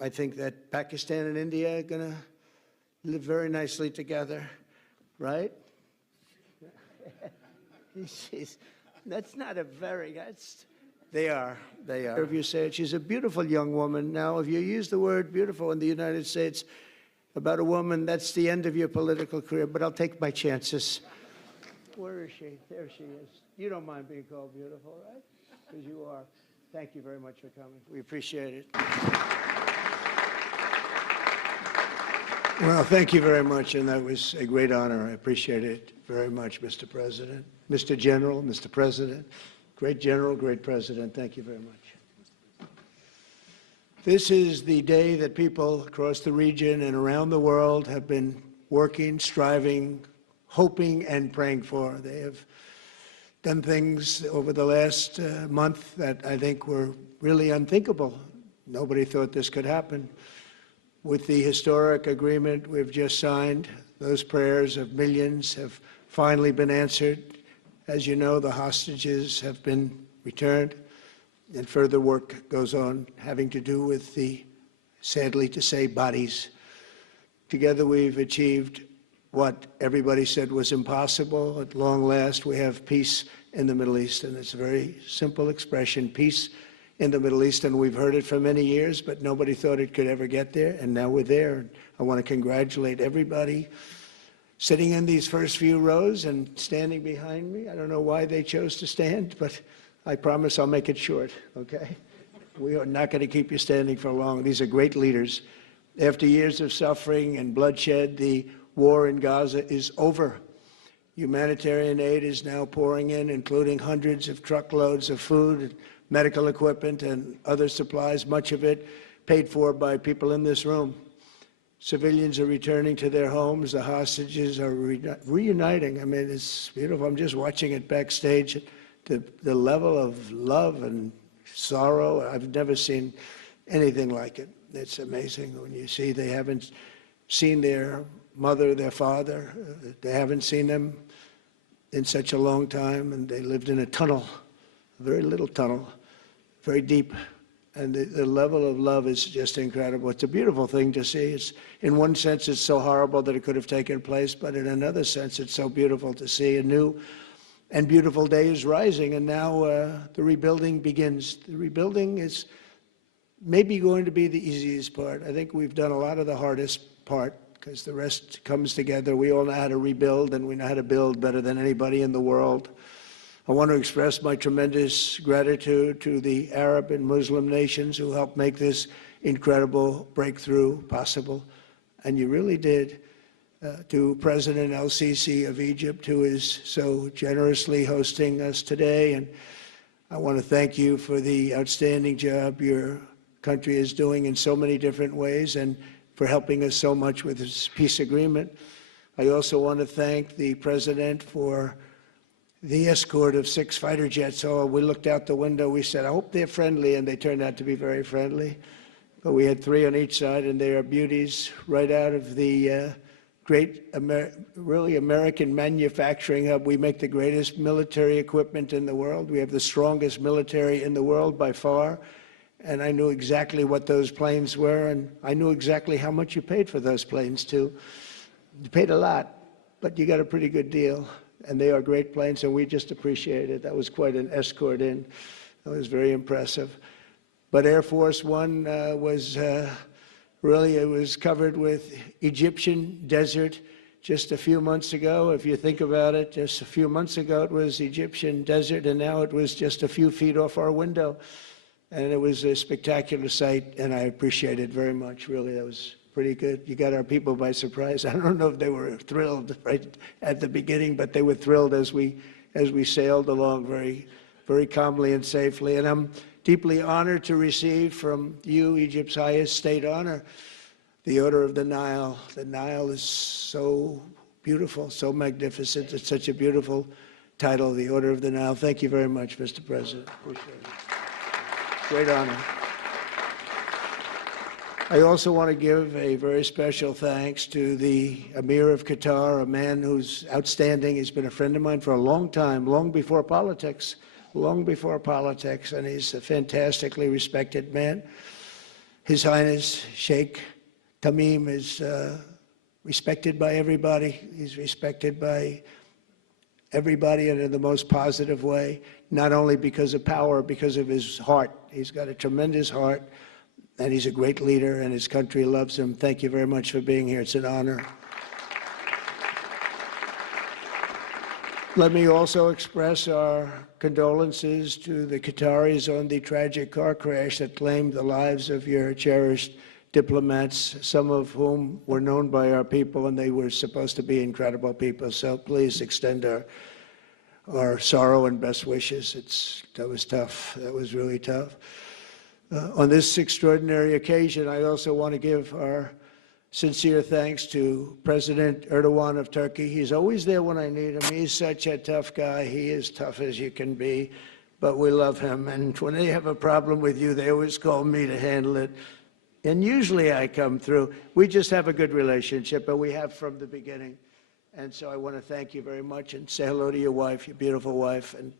I think that Pakistan and India are going to live very nicely together, right? That's not a very, they are. If you say it, she's a beautiful young woman. Now, if you use the word beautiful in the United States about a woman, that's the end of your political career, but I'll take my chances. Where is she? There she is. You don't mind being called beautiful, right? Because you are. Thank you very much for coming. We appreciate it. Well, thank you very much, and that was a great honor. I appreciate it very much, Mr. President. Mr. General, Mr. President, great General, great President, thank you very much. This is the day that people across the region and around the world have been working, striving, hoping, and praying for. They have done things over the last month that I think were really unthinkable. Nobody thought this could happen. With the historic agreement we've just signed, those prayers of millions have finally been answered. As you know, the hostages have been returned, and further work goes on having to do with the, sadly to say, bodies. Together we've achieved what everybody said was impossible. At long last, we have peace in the Middle East, and it's a very simple expression, peace in the Middle East, and we've heard it for many years, but nobody thought it could ever get there, and now we're there. I want to congratulate everybody sitting in these first few rows and standing behind me. I don't know why they chose to stand, but I promise I'll make it short, okay? We are not going to keep you standing for long. These are great leaders. After years of suffering and bloodshed, the war in Gaza is over. Humanitarian aid is now pouring in, including hundreds of truckloads of food and medical equipment and other supplies, much of it paid for by people in this room. Civilians are returning to their homes. The hostages are reuniting. I mean, it's beautiful. I'm just watching it backstage. The level of love and sorrow, I've never seen anything like it. It's amazing when you see they haven't seen their mother, their father. They haven't seen them in such a long time, and they lived in a tunnel, a very little tunnel, very deep. And the level of love is just incredible. It's a beautiful thing to see. It's, in one sense, it's so horrible that it could have taken place, but in another sense, it's so beautiful to see a new and beautiful day is rising, and now the rebuilding begins. The rebuilding is maybe going to be the easiest part. I think we've done a lot of the hardest part, because the rest comes together. We all know how to rebuild, and we know how to build better than anybody in the world. I want to express my tremendous gratitude to the Arab and Muslim nations who helped make this incredible breakthrough possible. And you really did. To President el-Sisi of Egypt, who is so generously hosting us today. And I want to thank you for the outstanding job your country is doing in so many different ways, and for helping us so much with this peace agreement. I also want to thank the President for the escort of 6 fighter jets. Oh, we looked out the window, we said, I hope they're friendly, and they turned out to be very friendly. But we had 3 on each side, and they are beauties right out of the great, really American manufacturing hub. We make the greatest military equipment in the world. We have the strongest military in the world by far. And I knew exactly what those planes were, and I knew exactly how much you paid for those planes, too. You paid a lot, but you got a pretty good deal. And they are great planes, and we just appreciate it. That was quite an escort in. That was very impressive. But Air Force One was really, it was covered with Egyptian desert just a few months ago. If you think about it, just a few months ago it was Egyptian desert, and now it was just a few feet off our window. And it was a spectacular sight, and I appreciate it very much. Really, that was pretty good. You got our people by surprise. I don't know if they were thrilled right at the beginning, but they were thrilled as we sailed along very, very calmly and safely. And I'm deeply honored to receive from you, Egypt's highest state honor, the Order of the Nile. The Nile is so beautiful, so magnificent. It's such a beautiful title, the Order of the Nile. Thank you very much, Mr. President. Appreciate it. Great honor. I also want to give a very special thanks to the Emir of Qatar, a man who's outstanding. He's been a friend of mine for a long time, long before politics, and he's a fantastically respected man. His Highness Sheikh Tamim is respected by everybody. He's respected by everybody and in the most positive way, not only because of power, because of his heart. He's got a tremendous heart, and he's a great leader, and his country loves him. Thank you very much for being here. It's an honor. Let me also express our condolences to the Qataris on the tragic car crash that claimed the lives of your cherished diplomats, some of whom were known by our people, and they were supposed to be incredible people. So please extend our sorrow and best wishes. That was tough. That was really tough. On this extraordinary occasion, I also want to give our sincere thanks to President Erdogan of Turkey. He's always there when I need him. He's such a tough guy. He is tough as you can be, but we love him. And when they have a problem with you, they always call me to handle it. And usually I come through. We just have a good relationship, but we have from the beginning. And so I want to thank you very much and say hello to your wife, your beautiful wife. And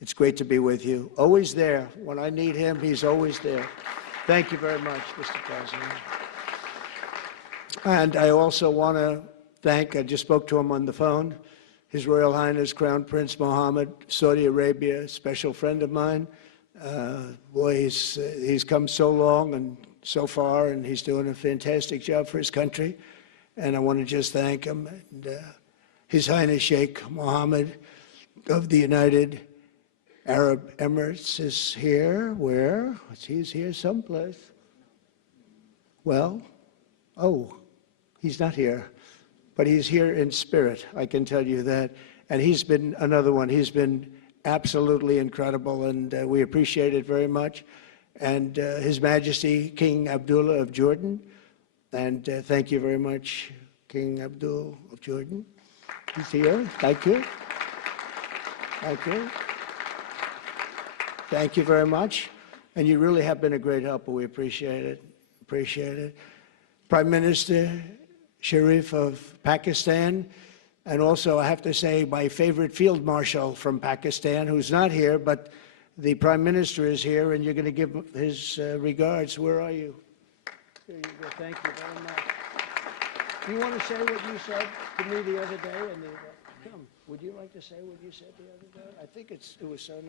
it's great to be with you. Always there. When I need him, he's always there. Thank you very much, Mr. President. And I also want to thank, I just spoke to him on the phone, His Royal Highness Crown Prince Mohammed, Saudi Arabia, a special friend of mine. Boy, he's come so long and so far, and he's doing a fantastic job for his country. And I want to just thank him. And, His Highness Sheikh Mohammed of the United Arab Emirates is here. Where? He's here someplace. Well, oh, he's not here, but he's here in spirit, I can tell you that. And he's been another one. He's been absolutely incredible, and we appreciate it very much. And His Majesty King Abdullah of Jordan, and thank you very much, King Abdullah of Jordan. He's here. Thank you. Thank you. Thank you very much. And you really have been a great helper. We appreciate it. Appreciate it. Prime Minister Sharif of Pakistan, and also I have to say my favorite field marshal from Pakistan, who's not here, but the Prime Minister is here, and you're going to give his regards. Where are you? There you go. Thank you very much. Do you want to say what you said to me the other day? Come, would you like to say what you said the other day? I think it was so nice.